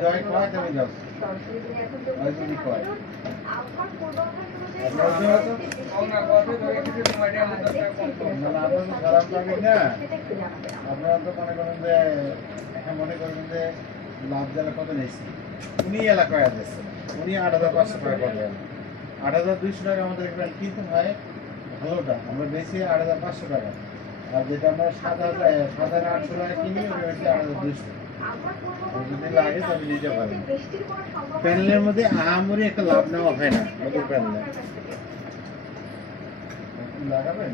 জয় কয় তুমি যাও ওই তুমি কয় খারাপ লাগে না আপনারা তো মনে করেন যে মনে করেন যে লাভ জ্বালা কত নিয়েছি উনি এলাকায় আসছেন উনি ৮৫০০ টাকা করবেন ৮২০০ টাকা আমাদের এখানে কিনতে হয় ভালোটা আমরা বেশি ৮৫০০ টাকা আর যেটা আমরা ৭৮০০ টাকা কিনি ওটা হচ্ছে ৮২০০ যদি লাগে তবে নিতে পারেন প্যানেলের মধ্যে আহামরি একটা লাভ নেওয়া হয় না নতুন প্যানেলে লাগাবেন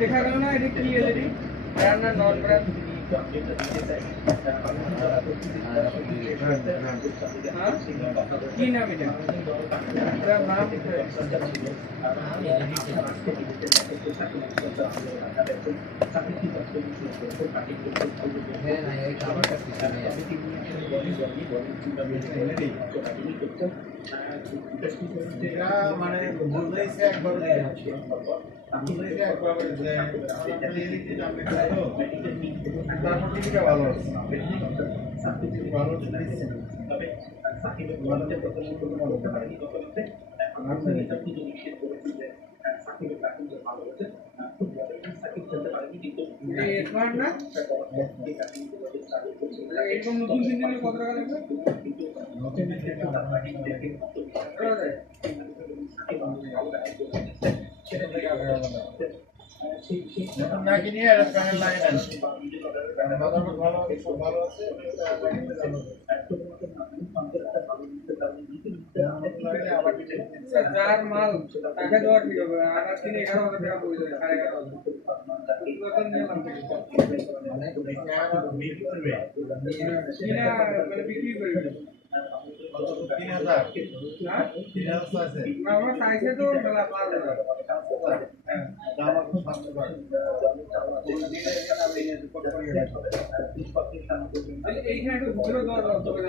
দেখা গেল না এটা কি এলইডি ব্র্যান্ড না নন ব্র্যান্ড কি নাম এটা নাম মানে বুঝাইছে একবার তারপর টিভিটা ভালো আছে ভালো এরকম নতুন সিঙ্গেল কত টাকা লাগবে না কিনে এটা প্যানেল লাগে না ভালো আছে যার মাল টাকা দেওয়া ঠিক হবে আর 11,000 টাকা পড়ে যাবে 11,500 বিক্রি করবে ৩,০০০ আমার সাইজে তো মেলা পাওয়া যাবে এইখানে একটু ভিতরে দেওয়া দরকার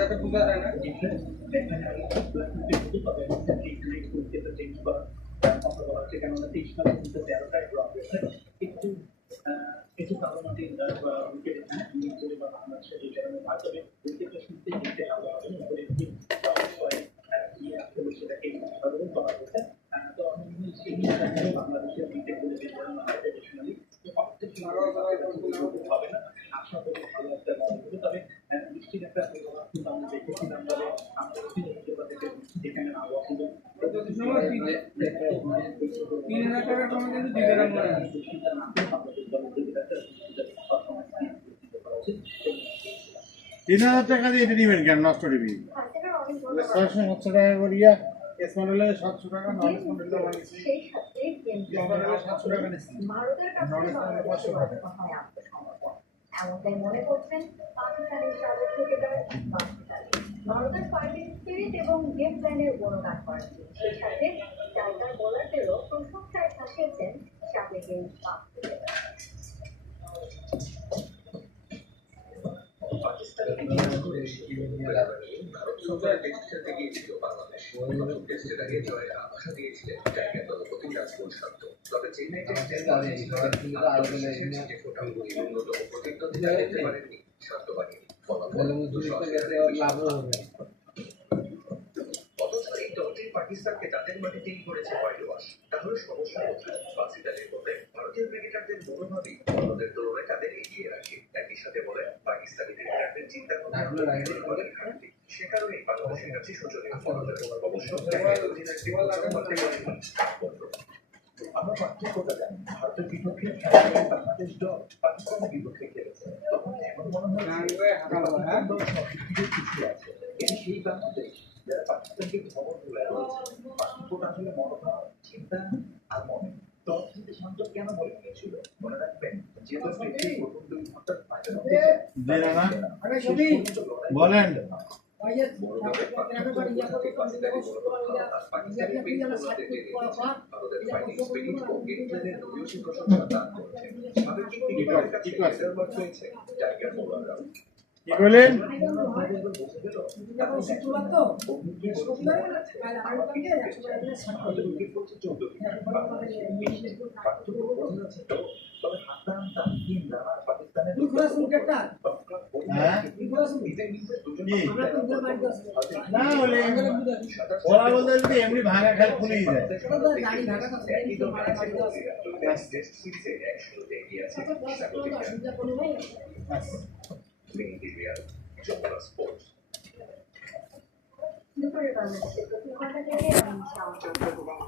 যাতে বোঝা যায় না কিছু কারণে বাংলাদেশের হবে না আশা করি ভালো একটা তবে বৃষ্টির একটা আমরা দেখেছিলাম আমরা যেখানে আবহাওয়া কিন্তু 3,000 টাকা কমে কিন্তু দিবে না মনে হয় ৩,০০০ টাকা দিয়ে এটা নিবেন কেন নষ্ট টিভি ৬০০-৭০০ টাকা করিয়া এস মডেলে ৭০০ টাকা নন এস মডেলে বানিয়েছি ৭০০ টাকা নিচ্ছি নন এস মডেলে ৫০০ টাকা এমনটাই মনে করছেন পাকিস্তানের সাবেক ক্রিকেটার ভারতের ফাইটিং স্পিরিট এবং গেম প্ল্যানের বর্ণনা করেন সেই সাথে টাইগার বোলারদেরও প্রশংসায় ভাসিয়েছেন সাবেক এই পাক ক্রিকেটার ভারত সরকার টেস্ট খেলতে গিয়েছিল বাংলাদেশ প্রথম টেস্টের আগে জয়ের আশা দিয়েছিলেন জায়গার দলপতি নাজমুল শান্ত তবে চেন্নাই টেস্টের ন্যূনতম প্রতিদ্বন্দ্বিতা দেখতে পারেননি শান্ত বাহিনী ফলাফল অথচ এই দলটি পাকিস্তানকে তাদের মাটিতেই করেছে হোয়াইট ওয়াশ তাহলে সমস্যা কোথায় বাসিদারের মতে ভারতীয় ক্রিকেটারদের মনোভাবই অন্যদের তুলনায় তাদের এগিয়ে রাখে একই সাথে বলে পাকিস্তানি ক্রিকেটারদের চিন্তা ঘাটতি সে কারণেই বাংলাদেশের কাছে শোচনীয় ফলাফল অবশ্য আমরা পার্থক্যটা জানি ভারতের বিপক্ষে বাংলাদেশ দল পাকিস্তানের বিপক্ষে খেলেছে তখন এমন মনে হয় দল সবকিছু পিছিয়ে আছে এটি সেই বাংলাদেশ যারা পাকিস্তানকে খবর তুলে পার্থক্যটা আসলে মনোভাব চিন্তা আর মনে দল থেকে শান্ত কেন বলে নিয়েছিল মনে রাখবেন যে দলটি এই প্রথম 2 ঘন্টার ফাইনাল বলেন কি বলেন হ্যাঁ কি? না হলে ওরা বলতে যদি এমনি ভাঙা খালি খুলেই যায় দুপুরের বাংলাদেশের প্রতি ঘন্টা থেকে আমি শাওন চৌধুরী।